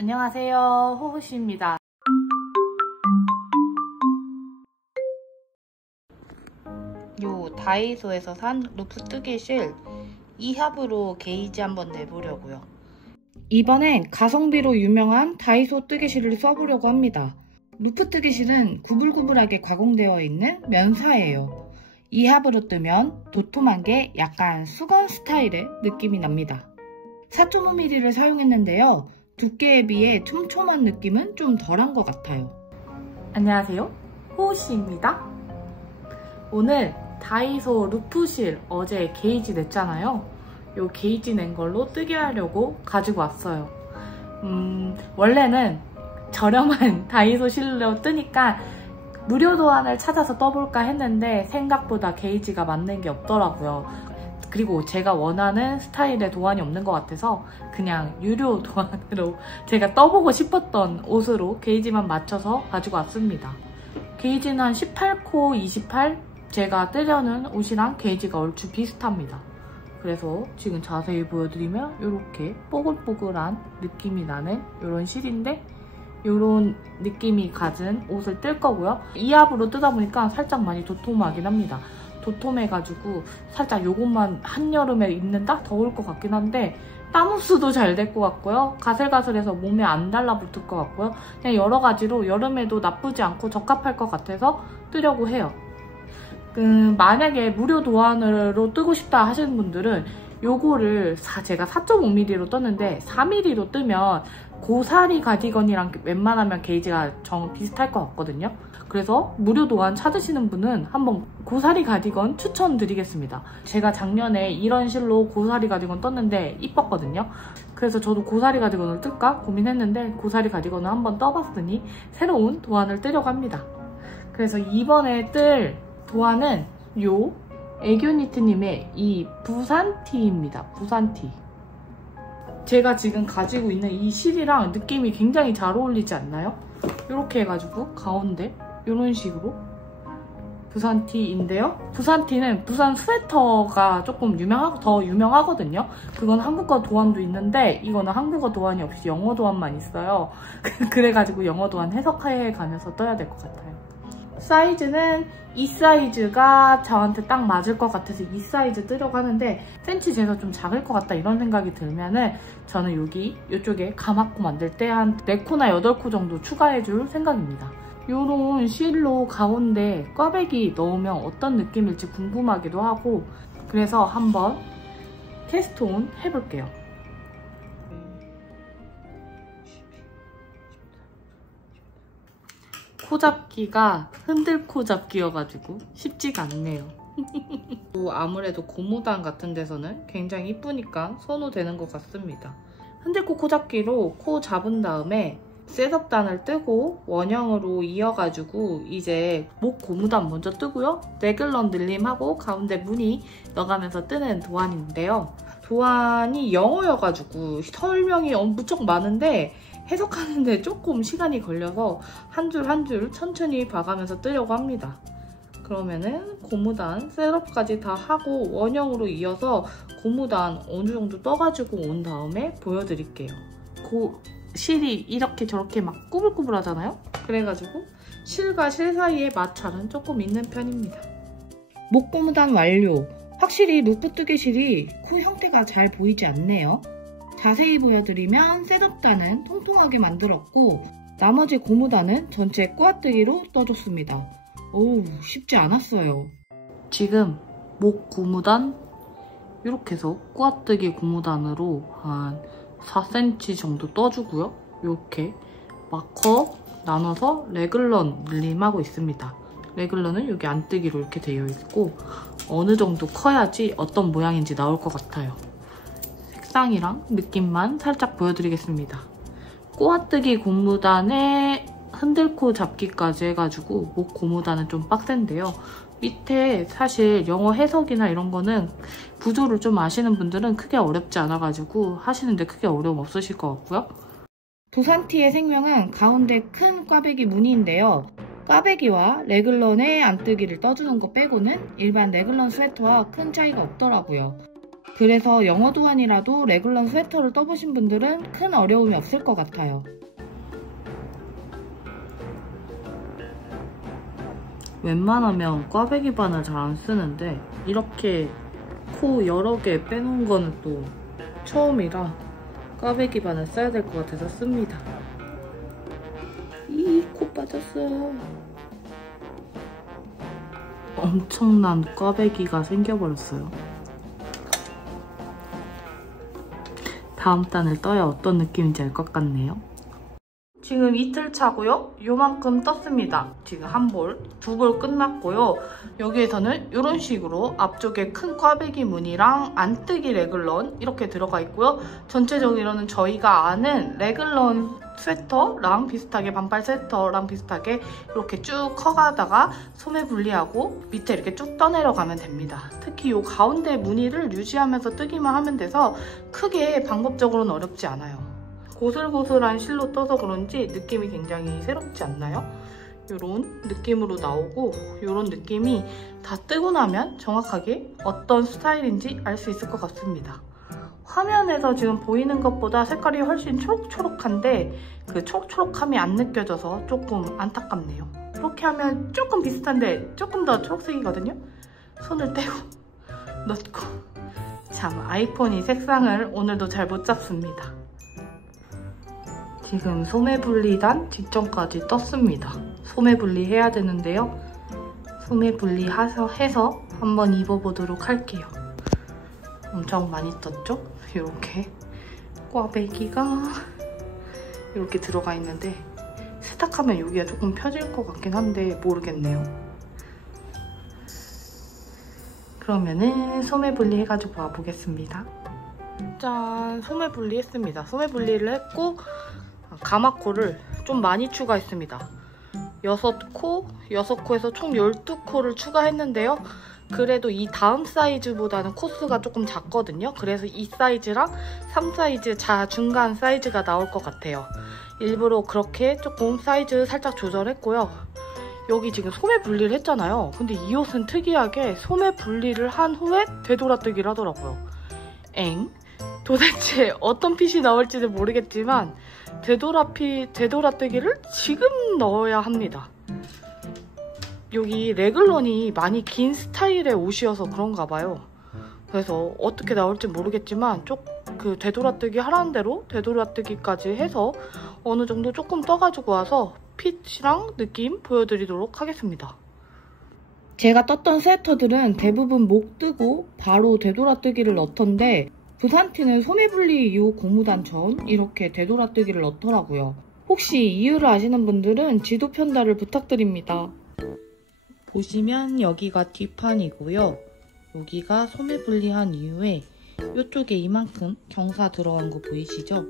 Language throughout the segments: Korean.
안녕하세요, 호우씨입니다. 요 다이소에서 산 루프 뜨개실 2합으로 게이지 한번 내보려고요. 이번엔 가성비로 유명한 다이소 뜨개실을 써보려고 합니다. 루프 뜨개실은 구불구불하게 가공되어 있는 면사예요. 2합으로 뜨면 도톰한 게 약간 수건 스타일의 느낌이 납니다. 4.5mm를 사용했는데요. 두께에 비해 촘촘한 느낌은 좀 덜한 것 같아요. 안녕하세요, 호우씨입니다. 오늘 다이소 루프실 어제 게이지 냈잖아요. 요 게이지 낸 걸로 뜨게 하려고 가지고 왔어요. 원래는 저렴한 다이소 실로 뜨니까 무료 도안을 찾아서 떠볼까 했는데 생각보다 게이지가 맞는 게 없더라고요. 그리고 제가 원하는 스타일의 도안이 없는 것 같아서 그냥 유료 도안으로 제가 떠보고 싶었던 옷으로 게이지만 맞춰서 가지고 왔습니다. 게이지는 한 18코 28, 제가 뜨려는 옷이랑 게이지가 얼추 비슷합니다. 그래서 지금 자세히 보여드리면 이렇게 뽀글뽀글한 느낌이 나는 이런 실인데 이런 느낌이 가진 옷을 뜰 거고요. 2합으로 뜨다 보니까 살짝 많이 도톰하긴 합니다. 도톰해가지고 살짝 요것만 한여름에 입는다? 더울 것 같긴 한데 땀 흡수도 잘 될 것 같고요. 가슬가슬해서 몸에 안 달라붙을 것 같고요. 그냥 여러 가지로 여름에도 나쁘지 않고 적합할 것 같아서 뜨려고 해요. 만약에 무료 도안으로 뜨고 싶다 하시는 분들은 요거를 제가 4.5mm로 떴는데 4mm로 뜨면 고사리 가디건이랑 웬만하면 게이지가 비슷할 것 같거든요. 그래서 무료 도안 찾으시는 분은 한번 고사리 가디건 추천드리겠습니다. 제가 작년에 이런 실로 고사리 가디건 떴는데 이뻤거든요. 그래서 저도 고사리 가디건을 뜰까 고민했는데 고사리 가디건을 한번 떠봤으니 새로운 도안을 뜨려고 합니다. 그래서 이번에 뜰 도안은 요 애교니트님의 이 부산티입니다. 부산티. 제가 지금 가지고 있는 이 실이랑 느낌이 굉장히 잘 어울리지 않나요? 이렇게 해가지고 가운데 이런 식으로 부산티인데요. 부산티는 부산 스웨터가 조금 더 유명하거든요. 그건 한국어 도안도 있는데 이거는 한국어 도안이 없이 영어 도안만 있어요. 그래가지고 영어 도안 해석해 가면서 떠야 될 것 같아요. 사이즈는 이 사이즈가 저한테 딱 맞을 것 같아서 이 사이즈 뜨려고 하는데 센치 제가 좀 작을 것 같다 이런 생각이 들면은 저는 이쪽에 가마코 만들 때 한 4코나 8코 정도 추가해줄 생각입니다. 요런 실로 가운데 꽈배기 넣으면 어떤 느낌일지 궁금하기도 하고 그래서 한번 테스트온 해볼게요. 코잡기가 흔들코 잡기여가지고 쉽지가 않네요. 아무래도 고무단 같은 데서는 굉장히 이쁘니까 선호되는 것 같습니다. 흔들코 코잡기로 코 잡은 다음에 셋업단을 뜨고 원형으로 이어가지고 이제 목 고무단 먼저 뜨고요. 레글런 늘림하고 가운데 무늬 넣어가면서 뜨는 도안인데요. 도안이 영어여가지고 설명이 무척 많은데 해석하는데 조금 시간이 걸려서 한 줄 한 줄 천천히 봐가면서 뜨려고 합니다. 그러면은 고무단 셋업까지 다 하고 원형으로 이어서 고무단 어느 정도 떠가지고 온 다음에 보여드릴게요. 실이 이렇게 저렇게 막 꾸불꾸불하잖아요? 그래가지고 실과 실 사이에 마찰은 조금 있는 편입니다. 목 고무단 완료! 확실히 루프 뜨개실이 코 형태가 잘 보이지 않네요. 자세히 보여드리면 셋업단은 통통하게 만들었고 나머지 고무단은 전체 꼬아뜨기로 떠줬습니다. 오우, 쉽지 않았어요. 지금 목 고무단 이렇게 해서 꼬아뜨기 고무단으로 한 4cm 정도 떠주고요. 이렇게 마커 나눠서 레글런 늘림하고 있습니다. 레글런은 여기 안뜨기로 이렇게 되어 있고 어느 정도 커야지 어떤 모양인지 나올 것 같아요. 색상이랑 느낌만 살짝 보여드리겠습니다. 꼬아뜨기 고무단에 흔들코 잡기까지 해가지고 목 고무단은 좀 빡센데요. 밑에 사실 영어 해석이나 이런 거는 구조를 좀 아시는 분들은 크게 어렵지 않아가지고 하시는데 크게 어려움 없으실 것 같고요. 부산티의 생명은 가운데 큰 꽈배기 무늬인데요. 꽈배기와 레글런의 안뜨기를 떠주는 거 빼고는 일반 레글런 스웨터와 큰 차이가 없더라고요. 그래서 영어 도안이라도 레글런 스웨터를 떠보신 분들은 큰 어려움이 없을 것 같아요. 웬만하면 꽈배기 바늘 잘 안 쓰는데 이렇게 코 여러 개 빼놓은 거는 또 처음이라 꽈배기 바늘 써야 될 것 같아서 씁니다. 이 코 빠졌어요. 엄청난 꽈배기가 생겨버렸어요. 다음 단을 떠야 어떤 느낌인지 알 것 같네요. 지금 이틀 차고요. 요만큼 떴습니다. 지금 한 볼, 두 볼 끝났고요. 여기에서는 이런 식으로 앞쪽에 큰 꽈배기 무늬랑 안뜨기 레글런 이렇게 들어가 있고요. 전체적으로는 저희가 아는 레글런 스웨터랑 비슷하게 반팔 스웨터랑 비슷하게 이렇게 쭉 커가다가 소매 분리하고 밑에 이렇게 쭉 떠내려가면 됩니다. 특히 이 가운데 무늬를 유지하면서 뜨기만 하면 돼서 크게 방법적으로는 어렵지 않아요. 고슬고슬한 실로 떠서 그런지 느낌이 굉장히 새롭지 않나요? 이런 느낌으로 나오고 이런 느낌이 다 뜨고 나면 정확하게 어떤 스타일인지 알 수 있을 것 같습니다. 화면에서 지금 보이는 것보다 색깔이 훨씬 초록초록한데 그 초록초록함이 안 느껴져서 조금 안타깝네요. 이렇게 하면 조금 비슷한데 조금 더 초록색이거든요? 손을 떼고 넣고 참 아이폰이 색상을 오늘도 잘 못 잡습니다. 지금 소매 분리단 직전까지 떴습니다. 소매 분리 해야 되는데요. 소매 분리해서 한번 입어보도록 할게요. 엄청 많이 떴죠? 이렇게 꽈배기가 이렇게 들어가 있는데 세탁하면 여기가 조금 펴질 것 같긴 한데 모르겠네요. 그러면은 소매 분리 해가지고 와보겠습니다. 짠! 소매 분리 했습니다. 소매 분리를 했고 가마코를 좀 많이 추가했습니다. 6코에서 총 12코를 추가했는데요. 그래도 이 다음 사이즈보다는 코스가 조금 작거든요. 그래서 이 사이즈랑 3 사이즈 중간 사이즈가 나올 것 같아요. 일부러 그렇게 조금 사이즈 살짝 조절했고요. 여기 지금 소매 분리를 했잖아요. 근데 이 옷은 특이하게 소매 분리를 한 후에 되돌아뜨기를 하더라고요. 엥? 도대체 어떤 핏이 나올지는 모르겠지만 되돌아뜨기를 지금 넣어야 합니다. 여기 레글런이 많이 긴 스타일의 옷이어서 그런가 봐요. 그래서 어떻게 나올지 모르겠지만 그 되돌아뜨기 하라는 대로 되돌아뜨기까지 해서 어느 정도 조금 떠가지고 와서 핏이랑 느낌 보여드리도록 하겠습니다. 제가 떴던 스웨터들은 대부분 목 뜨고 바로 되돌아뜨기를 넣던데 부산티는 소매분리 이후 고무단 전 이렇게 되돌아뜨기를 넣더라고요. 혹시 이유를 아시는 분들은 지도 편달을 부탁드립니다. 보시면 여기가 뒷판이고요. 여기가 소매분리한 이후에 이쪽에 이만큼 경사 들어간 거 보이시죠?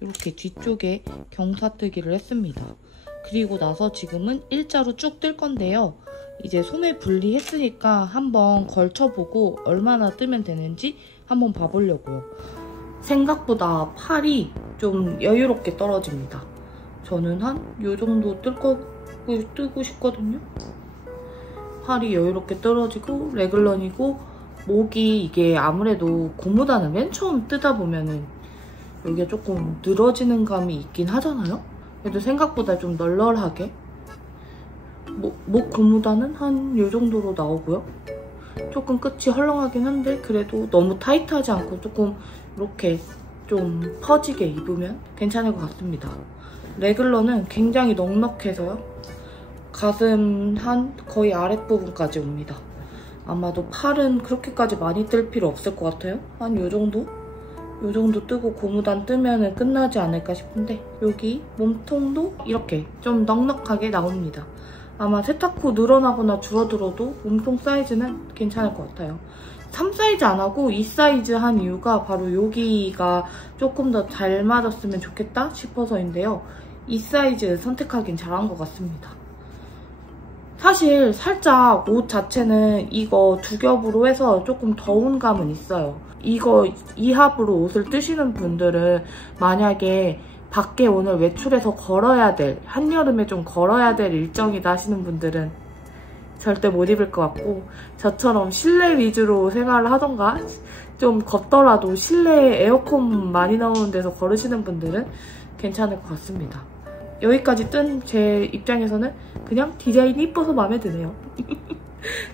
이렇게 뒤쪽에 경사뜨기를 했습니다. 그리고 나서 지금은 일자로 쭉 뜰 건데요. 이제 소매 분리했으니까 한번 걸쳐보고 얼마나 뜨면 되는지 한번 봐보려고요. 생각보다 팔이 좀 여유롭게 떨어집니다. 저는 한 요 정도 뜨고 싶거든요. 팔이 여유롭게 떨어지고 레글런이고 목이 이게 아무래도 고무단을 맨 처음 뜨다 보면은 여기가 조금 늘어지는 감이 있긴 하잖아요. 그래도 생각보다 좀 널널하게 목 고무단은 한 요 정도로 나오고요. 조금 끝이 헐렁하긴 한데 그래도 너무 타이트하지 않고 조금 이렇게 좀 퍼지게 입으면 괜찮을 것 같습니다. 레글런은 굉장히 넉넉해서요. 가슴 한 거의 아랫부분까지 옵니다. 아마도 팔은 그렇게까지 많이 뜰 필요 없을 것 같아요. 한 요 정도? 요 정도 뜨고 고무단 뜨면 끝나지 않을까 싶은데 여기 몸통도 이렇게 좀 넉넉하게 나옵니다. 아마 세탁 후 늘어나거나 줄어들어도 몸통 사이즈는 괜찮을 것 같아요. 3 사이즈 안 하고 2 사이즈 한 이유가 바로 여기가 조금 더 잘 맞았으면 좋겠다 싶어서인데요. 2 사이즈 선택하긴 잘한 것 같습니다. 사실 살짝 옷 자체는 이거 2겹으로 해서 조금 더운 감은 있어요. 이거 2합으로 옷을 뜨시는 분들은 만약에 밖에 오늘 외출해서 걸어야 될, 한여름에 좀 걸어야 될 일정이다 하시는 분들은 절대 못 입을 것 같고, 저처럼 실내 위주로 생활을 하던가 좀 걷더라도 실내에 에어컨 많이 나오는 데서 걸으시는 분들은 괜찮을 것 같습니다. 여기까지 뜬 제 입장에서는 그냥 디자인이 이뻐서 마음에 드네요.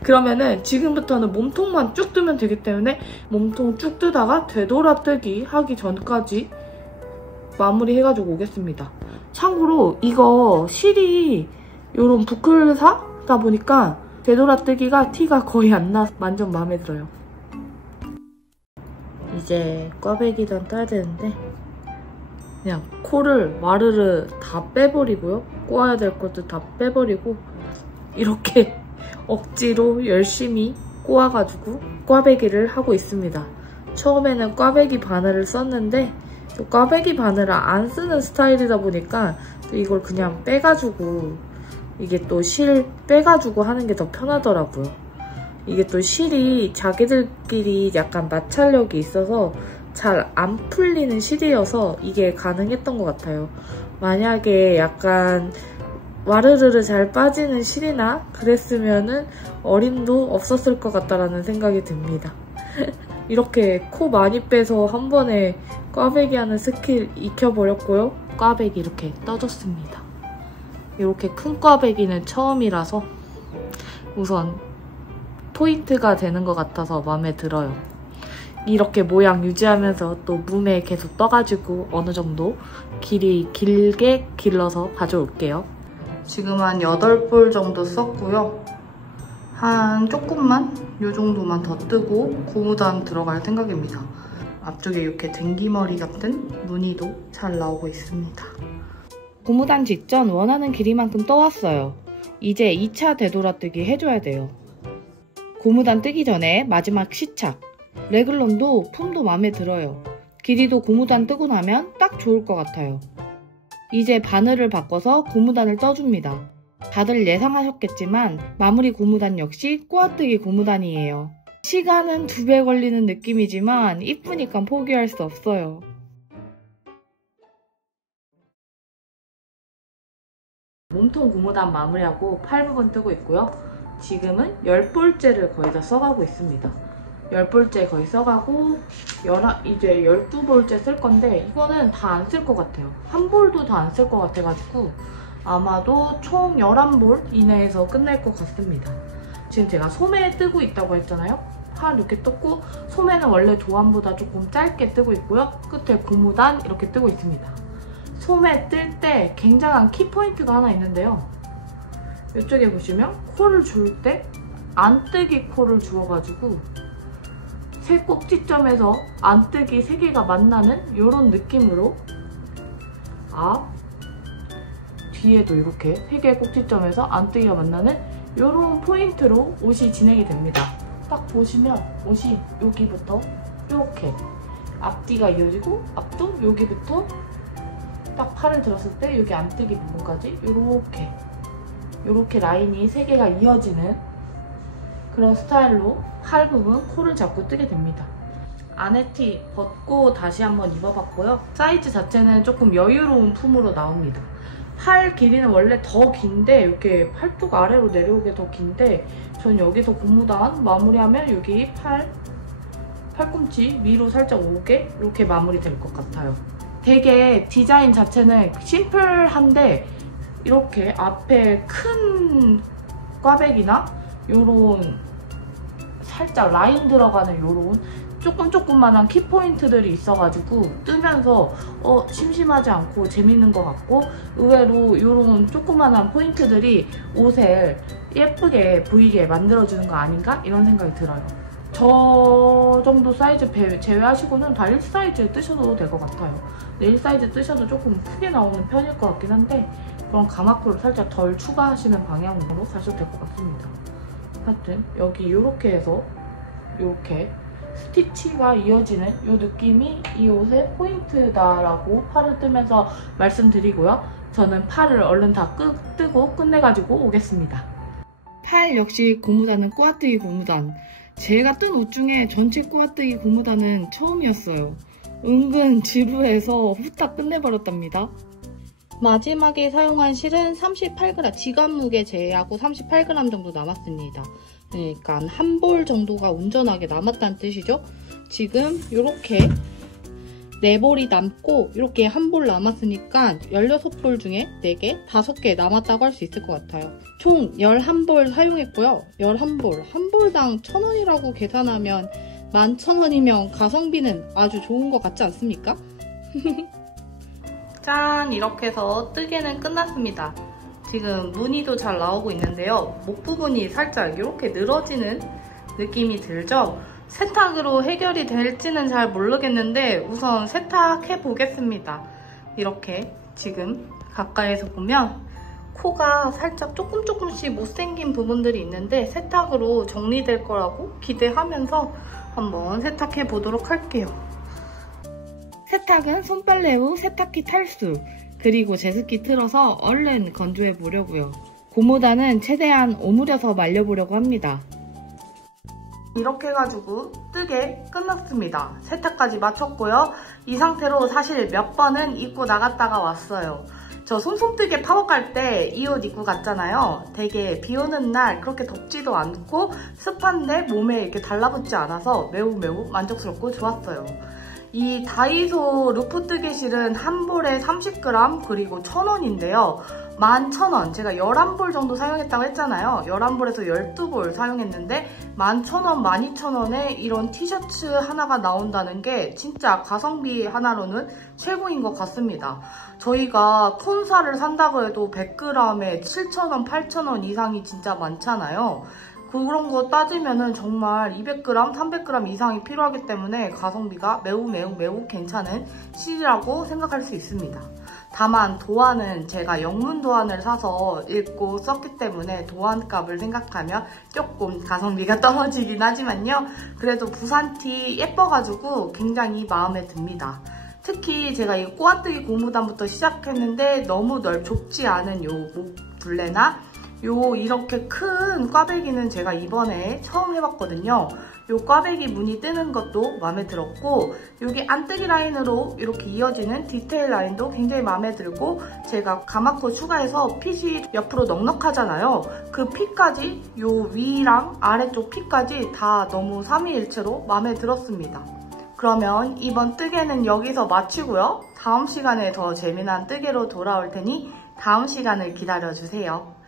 그러면은 지금부터는 몸통만 쭉 뜨면 되기 때문에 몸통 쭉 뜨다가 되돌아뜨기 하기 전까지 마무리해가지고 오겠습니다. 참고로 이거 실이 요런 부클사다 보니까 되돌아뜨기가 티가 거의 안 나서 완전 마음에 들어요. 이제 꽈배기단 떠야 되는데 그냥 코를 와르르 다 빼버리고요. 꼬아야 될 것도 다 빼버리고 이렇게 억지로 열심히 꼬아가지고 꽈배기를 하고 있습니다. 처음에는 꽈배기 바늘을 썼는데 꽈배기 바늘을 안 쓰는 스타일이다 보니까 이걸 그냥 빼가지고 이게 또 실 빼가지고 하는 게 더 편하더라고요. 이게 또 실이 자기들끼리 약간 마찰력이 있어서 잘 안 풀리는 실이어서 이게 가능했던 것 같아요. 만약에 약간 와르르르 잘 빠지는 실이나 그랬으면은 어림도 없었을 것 같다라는 생각이 듭니다. 이렇게 코 많이 빼서 한 번에 꽈배기 하는 스킬 익혀버렸고요. 꽈배기 이렇게 떠줬습니다. 이렇게 큰 꽈배기는 처음이라서 우선 포인트가 되는 것 같아서 마음에 들어요. 이렇게 모양 유지하면서 또 몸에 계속 떠가지고 어느 정도 길게 길러서 가져올게요. 지금 한 8볼 정도 썼고요. 한 조금만 요 정도만 더 뜨고 고무단 들어갈 생각입니다. 앞쪽에 이렇게 댕기머리 같은 무늬도 잘 나오고 있습니다. 고무단 직전 원하는 길이만큼 떠왔어요. 이제 2차 되돌아뜨기 해줘야 돼요. 고무단 뜨기 전에 마지막 시착. 레글런도 품도 마음에 들어요. 길이도 고무단 뜨고 나면 딱 좋을 것 같아요. 이제 바늘을 바꿔서 고무단을 떠줍니다. 다들 예상하셨겠지만 마무리 고무단 역시 꼬아뜨기 고무단이에요. 시간은 2배 걸리는 느낌이지만 이쁘니까 포기할 수 없어요. 몸통 고무단 마무리하고 팔 부분 뜨고 있고요. 지금은 10볼째를 거의 다 써가고 있습니다. 10볼째 거의 써가고 이제 12볼째 쓸 건데 이거는 다 안 쓸 것 같아요. 한 볼도 다 안 쓸 것 같아가지고 아마도 총 11볼 이내에서 끝낼 것 같습니다. 지금 제가 소매 뜨고 있다고 했잖아요. 팔 이렇게 떴고 소매는 원래 도안보다 조금 짧게 뜨고 있고요. 끝에 고무단 이렇게 뜨고 있습니다. 소매 뜰 때 굉장한 키포인트가 하나 있는데요. 이쪽에 보시면 코를 줄 때 안 뜨기 코를 주어가지고 세 꼭지점에서 안 뜨기 3개가 만나는 이런 느낌으로 앞, 뒤에도 이렇게 3개의 꼭지점에서 안 뜨기가 만나는 이런 포인트로 옷이 진행이 됩니다. 딱 보시면 옷이 여기부터 이렇게 앞뒤가 이어지고 앞도 여기부터 딱 팔을 들었을 때 여기 안 뜨기 부분까지 이렇게 라인이 3개가 이어지는 그런 스타일로 팔 부분 코를 잡고 뜨게 됩니다. 안에 티 벗고 다시 한번 입어봤고요. 사이즈 자체는 조금 여유로운 품으로 나옵니다. 팔 길이는 원래 더 긴데 이렇게 팔뚝 아래로 내려오게 더 긴데 전 여기서 고무단 마무리하면 여기 팔꿈치 위로 살짝 오게 이렇게 마무리될 것 같아요. 되게 디자인 자체는 심플한데 이렇게 앞에 큰 꽈배기나 요런 살짝 라인 들어가는 요런 조금만한 키포인트들이 있어가지고 뜨면서 심심하지 않고 재밌는 것 같고 의외로 요런 조그만한 포인트들이 옷을 예쁘게 보이게 만들어주는 거 아닌가? 이런 생각이 들어요. 저 정도 사이즈 제외하시고는 다 1사이즈 뜨셔도 될 것 같아요. 1사이즈 뜨셔도 조금 크게 나오는 편일 것 같긴 한데 그런 가마크를 살짝 덜 추가하시는 방향으로 사셔도 될 것 같습니다. 하여튼 여기 이렇게 해서 이렇게 스티치가 이어지는 이 느낌이 이 옷의 포인트다라고 팔을 뜨면서 말씀드리고요. 저는 팔을 얼른 다 뜨고 끝내가지고 오겠습니다. 팔 역시 고무단은 꼬아뜨기 고무단. 제가 뜬 옷 중에 전체 꼬아뜨기 고무단은 처음이었어요. 은근 지루해서 후딱 끝내버렸답니다. 마지막에 사용한 실은 38g, 지갑 무게 제하고 38g 정도 남았습니다. 그러니까 한 볼 정도가 온전하게 남았다는 뜻이죠. 지금 이렇게 4볼이 남고 이렇게 한 볼 남았으니까 16볼 중에 4개, 5개 남았다고 할 수 있을 것 같아요. 총 11볼 사용했고요. 11볼, 한 볼당 1,000원이라고 계산하면 11,000원이면 가성비는 아주 좋은 것 같지 않습니까? 짠! 이렇게 해서 뜨개는 끝났습니다. 지금 무늬도 잘 나오고 있는데요. 목 부분이 살짝 이렇게 늘어지는 느낌이 들죠? 세탁으로 해결이 될지는 잘 모르겠는데 우선 세탁해 보겠습니다. 이렇게 지금 가까이서 보면 코가 살짝 조금씩 못생긴 부분들이 있는데 세탁으로 정리될 거라고 기대하면서 한번 세탁해 보도록 할게요. 세탁은 손빨래 후 세탁기 탈수, 그리고 제습기 틀어서 얼른 건조해 보려고요. 고무단은 최대한 오므려서 말려보려고 합니다. 이렇게 해가지고 뜨개 끝났습니다. 세탁까지 마쳤고요. 이 상태로 사실 몇 번은 입고 나갔다가 왔어요. 저 솜솜뜨개 팝업 갈 때 이 옷 입고 갔잖아요. 되게 비 오는 날 그렇게 덥지도 않고 습한데 몸에 이렇게 달라붙지 않아서 매우 만족스럽고 좋았어요. 이 다이소 루프 뜨개실은 한 볼에 30g 그리고 1,000원인데요. 11,000원, 제가 11볼 정도 사용했다고 했잖아요. 11볼에서 12볼 사용했는데 11,000원, 12,000원에 이런 티셔츠 하나가 나온다는 게 진짜 가성비 하나로는 최고인 것 같습니다. 저희가 콘사를 산다고 해도 100g에 7,000원, 8,000원 이상이 진짜 많잖아요. 그런 거 따지면은 정말 200g, 300g 이상이 필요하기 때문에 가성비가 매우 괜찮은 실이라고 생각할 수 있습니다. 다만 도안은 제가 영문 도안을 사서 읽고 썼기 때문에 도안값을 생각하면 조금 가성비가 떨어지긴 하지만요. 그래도 부산티 예뻐가지고 굉장히 마음에 듭니다. 특히 제가 이 꼬아뜨기 고무단부터 시작했는데 너무 좁지 않은 요 목 둘레나 이렇게 큰 꽈배기는 제가 이번에 처음 해봤거든요. 요 꽈배기 무늬 뜨는 것도 마음에 들었고 여기 안뜨기 라인으로 이렇게 이어지는 디테일 라인도 굉장히 마음에 들고 제가 가마코 추가해서 핏이 옆으로 넉넉하잖아요. 그 핏까지 요 위랑 아래쪽 핏까지 다 너무 삼위일체로 마음에 들었습니다. 그러면 이번 뜨개는 여기서 마치고요. 다음 시간에 더 재미난 뜨개로 돌아올 테니 다음 시간을 기다려주세요.